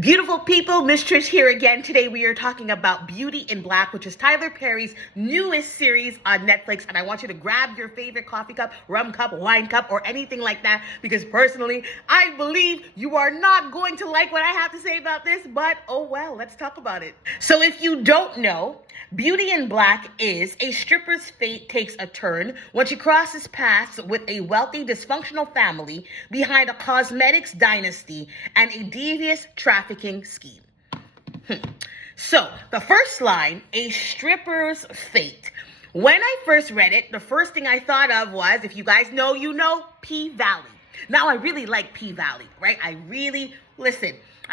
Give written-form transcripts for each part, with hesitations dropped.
Beautiful people, Miss Trish here again. Today we are talking about Beauty in Black, which is Tyler Perry's newest series on Netflix. And I want you to grab your favorite coffee cup, rum cup, wine cup, or anything like that. Because personally, I believe you are not going to like what I have to say about this. But oh well, let's talk about it. So if you don't know, Beauty in Black is a stripper's fate takes a turn when she crosses paths with a wealthy, dysfunctional family behind a cosmetics dynasty and a devious trafficking scheme. So, the first line, a stripper's fate. When I first read it, the first thing I thought of was, if you guys know, you know, P-Valley. Now, I really like P-Valley, right? I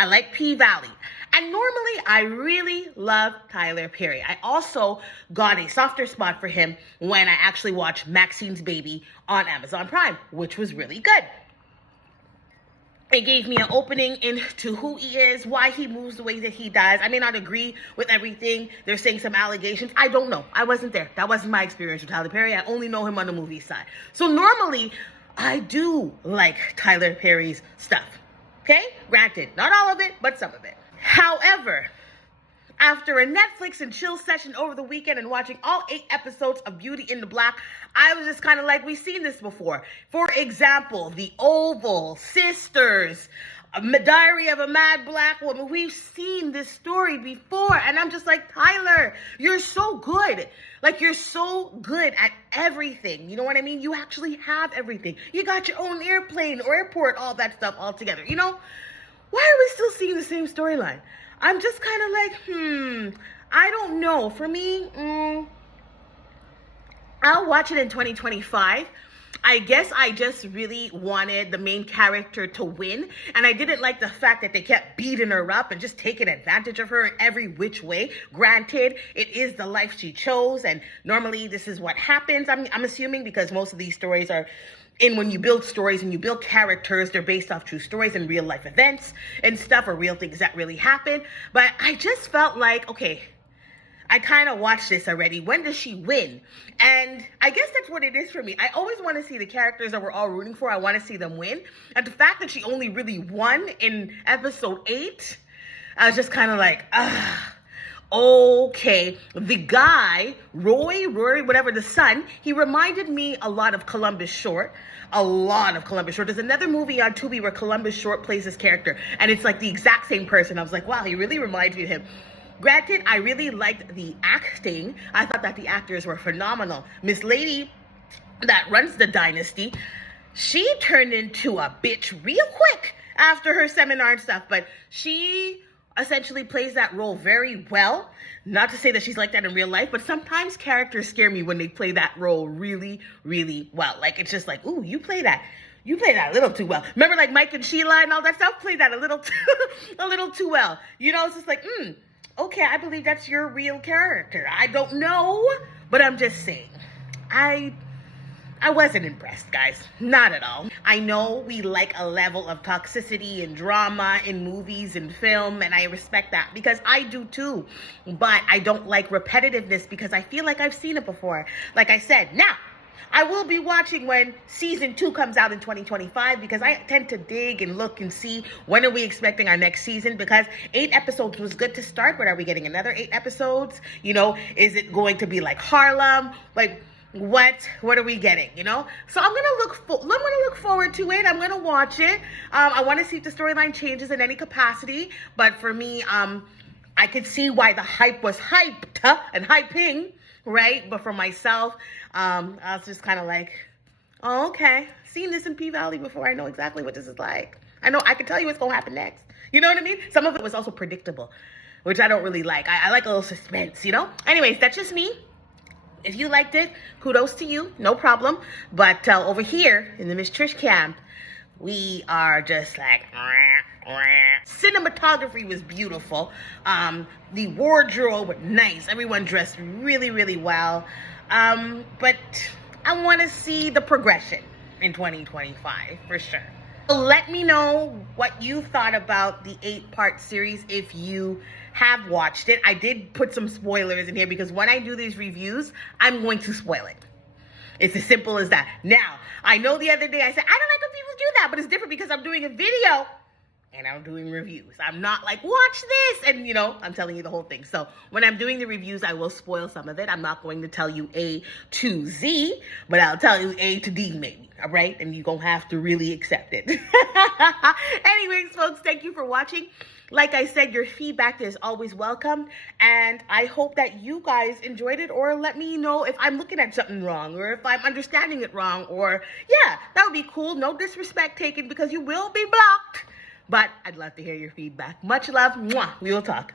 like P-Valley. And normally, I really love Tyler Perry. I also got a softer spot for him when I actually watched Maxine's Baby on Amazon Prime, which was really good. It gave me an opening into who he is, why he moves the way that he does. I may not agree with everything. They're saying some allegations. I don't know. I wasn't there. That wasn't my experience with Tyler Perry. I only know him on the movie side. So normally, I do like Tyler Perry's stuff. Okay? Granted, not all of it, but some of it. However, after a Netflix and chill session over the weekend and watching all 8 episodes of Beauty in the Black, I was just kind of like, we've seen this before. For example, The Oval, Sisters, Diary of a Mad Black Woman. We've seen this story before. And I'm just like, Tyler, you're so good. Like, you're so good at everything. You know what I mean? You actually have everything. You got your own airplane or airport, all that stuff all together. You know? Why are we still seeing the same storyline? I'm just kind of like, I don't know. For me, I'll watch it in 2025. I guess I just really wanted the main character to win. And I didn't like the fact that they kept beating her up and just taking advantage of her in every which way. Granted, it is the life she chose. And normally this is what happens, I'm assuming, because most of these stories are... And when you build stories and you build characters, they're based off true stories and real life events and stuff, or real things that really happen. But I just felt like, okay, I kind of watched this already. When does she win? And I guess that's what it is for me. I always want to see the characters that we're all rooting for. I want to see them win. And the fact that she only really won in episode 8, I was just kind of like, okay, the guy, Rory, whatever, the son, he reminded me a lot of Columbus Short. There's another movie on Tubi where Columbus Short plays this character, and it's like the exact same person. I was like, wow, he really reminds me of him. Granted, I really liked the acting. I thought that the actors were phenomenal. Miss Lady that runs the dynasty, she turned into a bitch real quick after her seminar and stuff, but she essentially plays that role very well. Not to say that she's like that in real life, but sometimes characters scare me when they play that role really, really well. Like, it's just like, ooh, you play that a little too well. Remember, like, Mike and Sheila and all that stuff? Played that a little too well. You know, it's just like, okay, I believe that's your real character. I don't know, but I'm just saying. I wasn't impressed, guys. Not at all. I know we like a level of toxicity and drama in movies and film, and I respect that because I do too. But I don't like repetitiveness because I feel like I've seen it before. Like I said, now, I will be watching when season 2 comes out in 2025 because I tend to dig and look and see when are we expecting our next season, because 8 episodes was good to start, but are we getting another 8 episodes? You know, is it going to be like Harlem? Like, what are we getting, you know? So I'm gonna look forward to it. I'm gonna watch it. I want to see if the storyline changes in any capacity, but for me, I could see why the hype was hyped and hyping, right? But for myself, I was just kind of like, oh, okay, seen this in P-Valley before. I know exactly what this is like. I know I can tell you what's gonna happen next. You know what I mean? Some of it was also predictable, which I don't really like. I like a little suspense, you know? Anyways, that's just me. If you liked it, kudos to you, no problem. But over here in the Miss Trish camp, we are just like, cinematography was beautiful. The wardrobe was nice. Everyone dressed really, really well. But I want to see the progression in 2025 for sure. So let me know what you thought about the 8-part series if you have watched it. I did put some spoilers in here because when I do these reviews, I'm going to spoil it. It's as simple as that. Now, I know the other day I said, I don't like when people do that, but it's different because I'm doing a video and I'm doing reviews. I'm not like, watch this, and I'm telling you the whole thing. So when I'm doing the reviews, I will spoil some of it. I'm not going to tell you A to Z, but I'll tell you A to D maybe, all right? And you're going to have to really accept it. Anyways, folks, thank you for watching. Like I said, your feedback is always welcome, and I hope that you guys enjoyed it, or let me know if I'm looking at something wrong, or if I'm understanding it wrong, or yeah, that would be cool. No disrespect taken, because you will be blocked, but I'd love to hear your feedback. Much love. Mwah. We will talk.